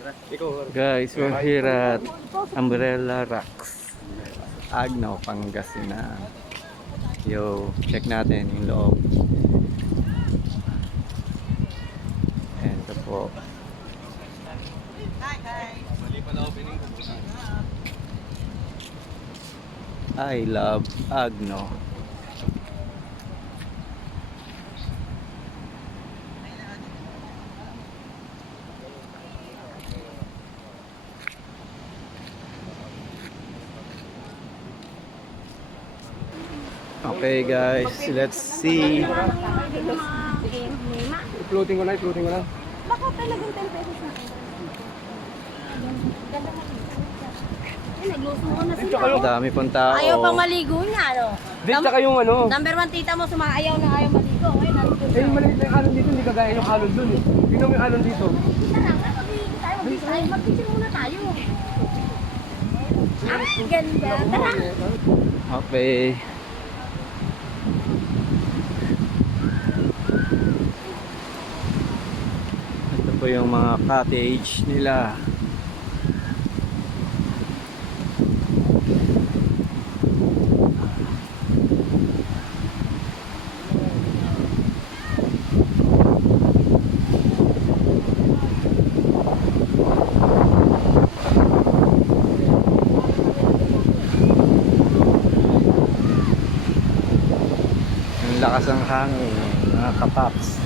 Guys, we're here at Umbrella Rocks, Agno, Pangasinan. Yo, check natin yung loob. And ito po. I love Agno. Okay guys, let's see. Floating ko lang. Baka talagang 10 pesos na. Nagluso mo na sila. Ang dami pong tao. Ayaw pang maligo niya, ano? Di, tsaka yung ano. Number 1 tita mo, sumaayaw na ayaw maligo. Ngayon, nandito Eh, yung maliit na yung alon dito, hindi kagaya yung alon dun eh. Tingnan mo yung alon dito. Tita lang, mag-iigit tayo, mag-iigit tayo. Mag-picture muna tayo. Ah, ganda. Tara. Okay. Ito po yung mga cottage nila. Ang lakas ng hangin, mga kapaps.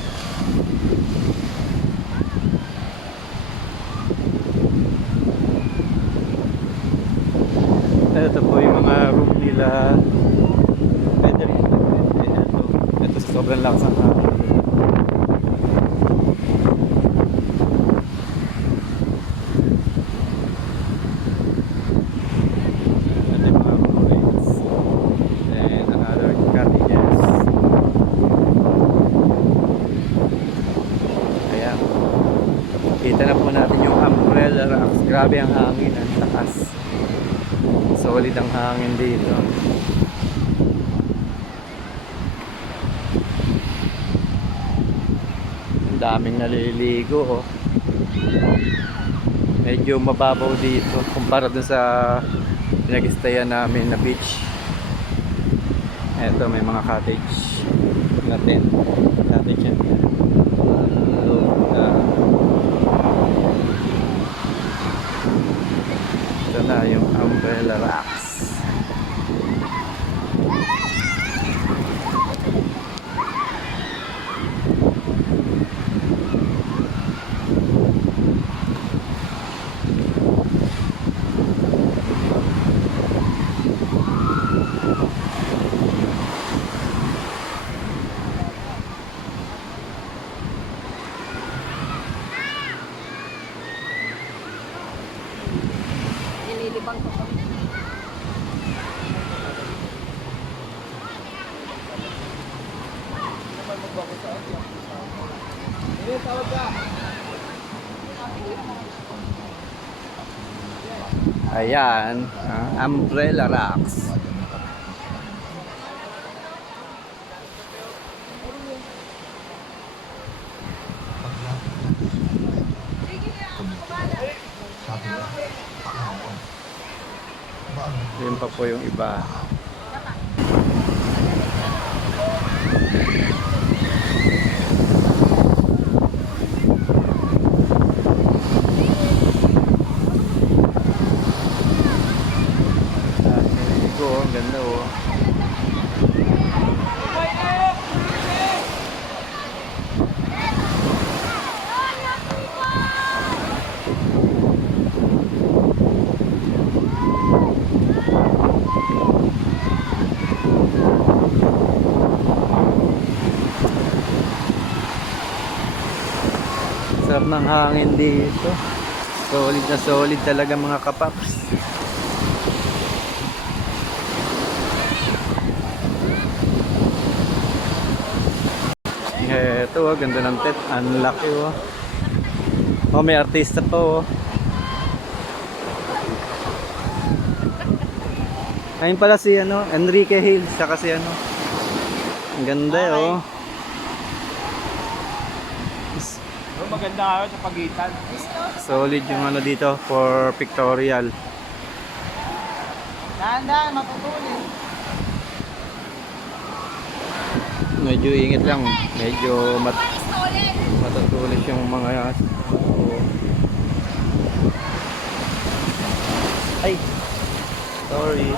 Ito po yung mga room nila. Pwede rin. Ito sa sobrang lakas ng hangin. Ito yung mga roommates. And another cottages. Ayan. Kita na po natin yung Umbrella Rocks. Grabe ang hangin. Ang takas. Solid ang hangin dito. Ang daming naliligo, oh. Medyo mababaw dito kumpara dun sa pinag-stayan namin na beach. Eto, may mga cottage na tent. Cottage yan. Ito na yung Umbrella Rocks. Nililibang ko pa. Ayan, Umbrella Rocks. Yun pa po yung iba. Ang ganda, oh. Sarap ng hangin dito. Solid na solid talaga mga kapaps. Ito, ganda ng tent. Ang laki, oh. Oh, may artista pa, oh. Ayun pala si ano, Enrique Hill, saka si ano. Ang ganda, oh. maganda nga sa pagitan. Solid yung ano dito for pictorial. Dahan-dahan, matutulin. Medyo ingat lang. Medyo matutulis yung mga ay sorry.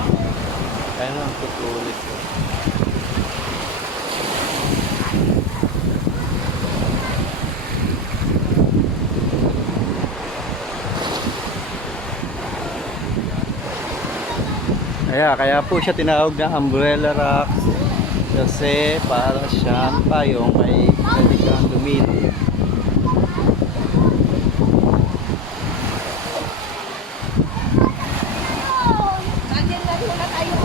Ayun lang, tutulis. Kaya po siya tinawag na umbrella rocks kasi para siyang payong may pwede kang lumili. Nandiyan na muna tayo.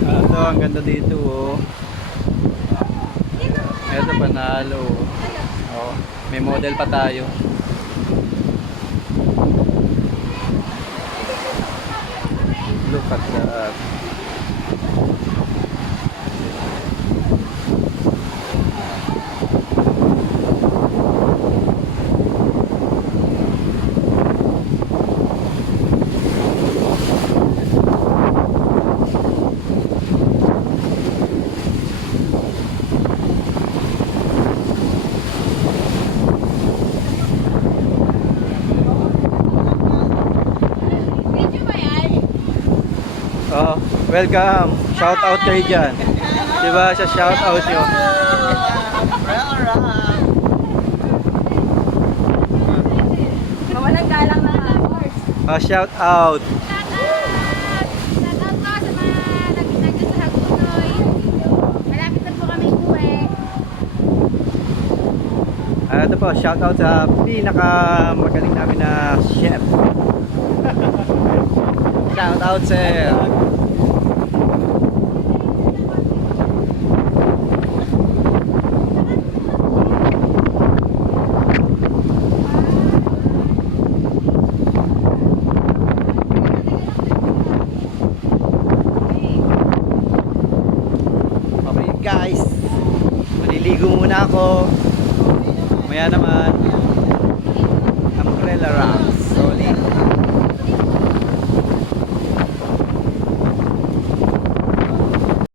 Ito, ang ganda dito oh. Ito panalo oh. May model pa tayo. Look at that. Medyo ba yan? Oh, welcome. Shout out kayo dyan. Diba sa shout out nyo? Mawalang galang na hours. Shout out. Shout out po sa mga nakita nyo sa Hagunoy. Malapit na po kami uwi. Ito po, shout out sa pinaka magaling namin na chef. Shout out sir. Okay guys, maliligo muna ako. Maya naman, umbrella rock.